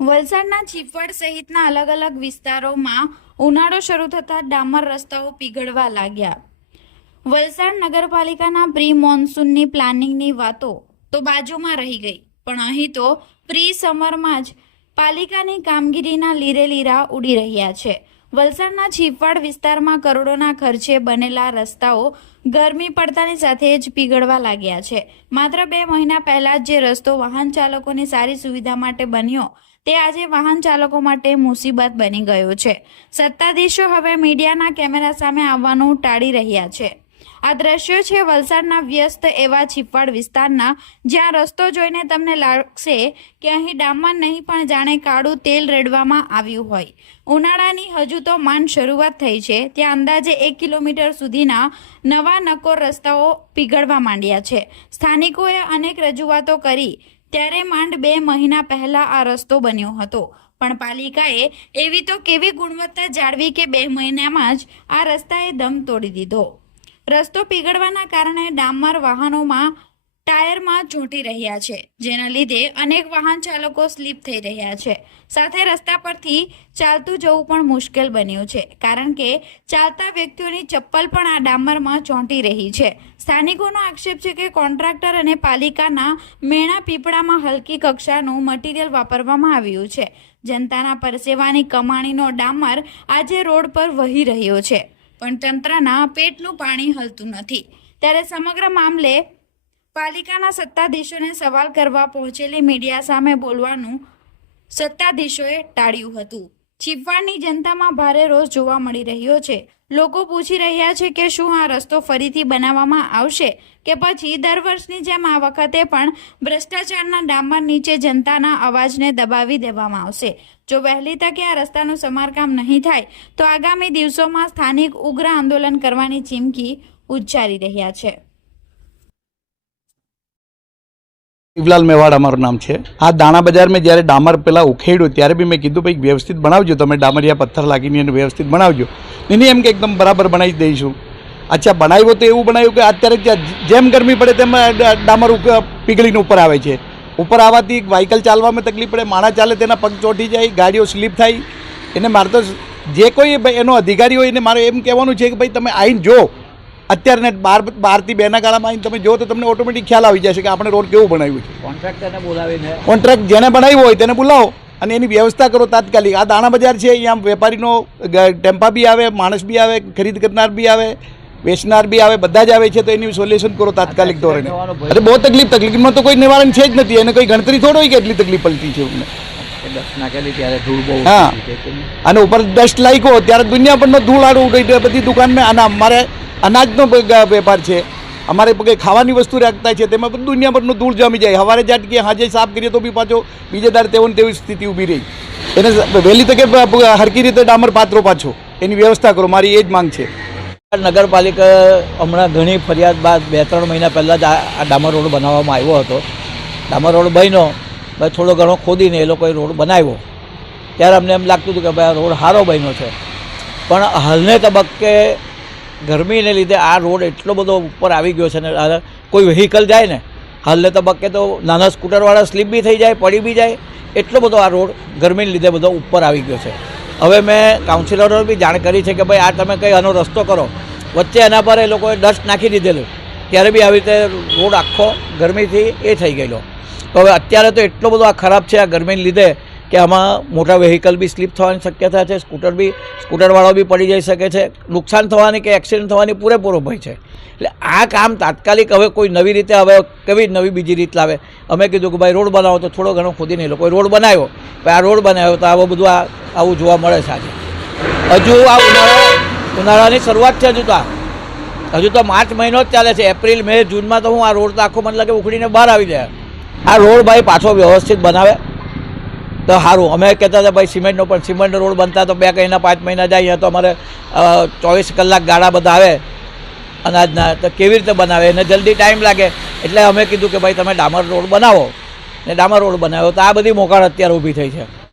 વલસાડના ચીપવાડ સહિતના અલગ અલગ વિસ્તારોમાં ઉનાળો શરૂ થતાં ડામર રસ્તાઓ પીગળવા લાગ્યા. વલસાડ નગરપાલિકાના પ્રી મોન્સૂનની પ્લાનિંગની વાતો તો બાજુમાં રહી ગઈ, પણ અહીં તો પ્રી સમરમાં જ પાલિકાની કામગીરીના લીરેલીરા ઉડી રહ્યા છે. વલસાડના ચીપવાડ વિસ્તારમાં કરોડોના ખર્ચે બનેલા રસ્તાઓ ગરમી પડતાની સાથે જ પીગળવા લાગ્યા છે. માત્ર 2 મહિના પહેલા જ જે રસ્તો વાહન ચાલકોની સારી સુવિધા માટે બન્યો તે આજે વાહન ચાલકો માટે મુસીબત બની ગયો છે. સત્તાધીશો હવે મીડિયાના કેમેરા સામે આવવાનું ટાળી રહ્યા છે. આ દ્રશ્યો છે વલસાડના વ્યસ્ત એવા ચીપવાડ વિસ્તારના, જ્યાં રસ્તો જોઈને તમને લાગશે કે અહીં ડામર નહીં પણ જાણે કાળું તેલ રેડવામાં આવ્યું હોય. ઉનાળાની હજુ તો માંડ શરૂઆત થઈ છે, ત્યાં અંદાજે 1 કિલોમીટર સુધીના નવા નકોર રસ્તાઓ પીગળવા માંડ્યા છે. સ્થાનિકોએ અનેક રજૂઆતો કરી ત્યારે માંડ 2 મહિના પહેલા આ રસ્તો બન્યો હતો, પણ પાલિકાએ એવી તો કેવી ગુણવત્તા જાળવી કે 2 મહિનામાં જ આ રસ્તાએ દમ તોડી દીધો. રસ્તો પીગળવાના કારણે ડામર વાહનોમાં ટાયરમાં ચોંટી રહ્યા છે, જેના લીધે અનેક વાહન ચાલકો સ્લીપ થઈ રહ્યા છે. સાથે રસ્તા પરથી ચાલતું જવું પણ મુશ્કેલ બન્યું છે, કારણ કે ચાલતા વ્યક્તિઓની ચપ્પલ પણ આ ડામરમાં ચોંટી રહી છે. સ્થાનિકોનો આક્ષેપ છે કે કોન્ટ્રાક્ટર અને પાલિકાના મેણા પીપળામાં હલકી કક્ષાનું મટીરિયલ વાપરવામાં આવ્યું છે. જનતાના પરસેવાની કમાણીનો ડામર આજે રોડ પર વહી રહ્યો છે, પણ તંત્રના પેટનું પાણી હલતું નથી. ત્યારે સમગ્ર મામલે પાલિકાના સત્તાધીશોને સવાલ કરવા પહોંચેલી મીડિયા સામે બોલવાનું સત્તાધીશોએ ટાળ્યું હતું. ચીપવાડની જનતામાં ભારે રોષ જોવા મળી રહ્યો છે. લોકો પૂછી રહ્યા છે કે શું આ રસ્તો ફરીથી બનાવવામાં આવશે કે પછી દર વર્ષની જેમ આ વખતે પણ ભ્રષ્ટાચારના ડામર નીચે જનતાના અવાજને દબાવી દેવામાં આવશે. જો વહેલી તકે આ રસ્તાનું સમારકામ નહીં થાય તો આગામી દિવસોમાં સ્થાનિક ઉગ્ર આંદોલન કરવાની ચીમકી ઉચ્ચારી રહ્યા છે. શિવલાલ મેવાડ અમારું નામ છે. આ દાણા બજારમાં જ્યારે ડામર પેલા ઉખેડ્યું ત્યારે બી મેં કીધું ભાઈ વ્યવસ્થિત બનાવજો, તમે ડામરિયા પથ્થર લાગીને એને વ્યવસ્થિત બનાવજો. નહીં એમ કે એકદમ બરાબર બનાવી દઈશું. અચ્છા, બનાવ્યો તો એવું બનાવ્યું કે અત્યારે જેમ ગરમી પડે તેમ ડામર પીગળીને ઉપર આવે છે. ઉપર આવવાથી વ્હીકલ ચાલવામાં તકલીફ પડે, માણસ ચાલે તેના પગ ચોંટી જાય, ગાડીઓ સ્લીપ થાય. એને મારે તો જે કોઈ એનો અધિકારી હોય એને મારે એમ કહેવાનું છે કે ભાઈ તમે આવીને જો, અત્યારે 12 થી 2 ના ગાળામાં આવીને તમે જો તો તમને ઓટોમેટિક ખ્યાલ આવી જશે કે આપણે રોડ કેવું બનાવ્યું છે. કોન્ટ્રાક્ટરને બોલાવીને કોન્ટ્રાક્ટ જેને બનાવ્યો હોય તેને બોલાવો અને એની વ્યવસ્થા કરો તાત્કાલિક. આ દાણા બજાર છે, અહીંયા વેપારીનો ટેમ્પા બી આવે, માણસ બી આવે, ખરીદ કરનાર બી આવે, વેચનાર બી આવે, બધા જ આવે છે. તો એની સોલ્યુશન કરો તાત્કાલિક ધોરણે. અરે બહુ તકલીફમાં તો કોઈ નિવારણ છે જ નથી. એને કોઈ ગણતરી થોડો હોય કે એટલી તકલીફ પડતી છે અમને. હા, અને ઉપર ડસ્ટ લાગ્યો ત્યારે દુનિયા પરનો ધૂળ આડો ઉડે બધી દુકાનમાં. અને અમારે અનાજનો વેપાર છે, અમારે કંઈ ખાવાની વસ્તુ રાખતા છે, તેમાં બધું દુનિયા પરનો ધૂળ જમી જાય. સવારે જાટકીએ હાજે સાફ કરીએ તો બી પાછો બીજે દાડે તેવી સ્થિતિ ઊભી રહી. એને વહેલી તકે હરકી રીતે ડામર પાત્રો પાછો એની વ્યવસ્થા કરો, મારી એ જ માંગ છે. નગરપાલિકા હમણાં ઘણી ફરિયાદ બાદ 2-3 મહિના પહેલાં જ આ ડામર રોડ બનાવવામાં આવ્યો હતો. ડામર રોડ બન્યો, ભાઈ થોડો ઘણો ખોદીને એ લોકોએ રોડ બનાવ્યો. ત્યારે અમને એમ લાગતું હતું કે ભાઈ આ રોડ સારો બન્યો છે, પણ હાલને તબક્કે ગરમીને લીધે આ રોડ એટલો બધો ઉપર આવી ગયો છે ને કોઈ વ્હીકલ જાય ને હાલને તબક્કે તો નાના સ્કૂટરવાળા સ્લીપ બી થઈ જાય, પડી બી જાય. એટલો બધો આ રોડ ગરમીને લીધે બધો ઉપર આવી ગયો છે. હવે મેં કાઉન્સિલરોને બી જાણ કરી છે કે ભાઈ આ તમે કંઈ આનો રસ્તો કરો. વચ્ચે એના પર એ લોકોએ ડસ્ટ નાખી દીધેલું, ત્યારે બી આવી રીતે રોડ આખો ગરમીથી એ થઈ ગયેલો. તો હવે અત્યારે તો એટલો બધો આ ખરાબ છે આ ગરમીને લીધે કે આમાં મોટા વ્હીકલ બી સ્લીપ થવાની શક્યતા છે, સ્કૂટરવાળો બી પડી જઈ શકે છે, નુકસાન થવાની કે એક્સિડન્ટ થવાની પૂરેપૂરો ભય છે. એટલે આ કામ તાત્કાલિક હવે કોઈ નવી રીતે હવે કેવી નવી બીજી રીત લાવે. અમે કીધું કે ભાઈ રોડ બનાવો, તો થોડો ઘણો ખોદીને એ લોકોએ રોડ બનાવ્યો. ભાઈ આ રોડ બનાવ્યો તો આવું બધું આવું જોવા મળે છે આજે. હજુ આ ઉનાળાની શરૂઆત છે. હજુ તો માર્ચ મહિનો જ ચાલે છે. એપ્રિલ, મે, જૂનમાં તો હું આ રોડ તો આખો મને લાગે ઉખડીને બહાર આવી જાય. આ રોડ ભાઈ પાછો વ્યવસ્થિત બનાવે તો સારું. અમે કહેતા હતા ભાઈ સિમેન્ટનો, પણ સિમેન્ટનો રોડ બનતા તો 2 મહિના 5 મહિના જાય. તો અમારે 24 કલાક ગાડા બધા આવે અનાજના, તો કેવી રીતે બનાવે, એને જલ્દી ટાઈમ લાગે. એટલે અમે કીધું કે ભાઈ તમે ડામર રોડ બનાવો, ને ડામર રોડ બનાવ્યો તો આ બધી મોકાળ અત્યારે ઊભી થઈ છે.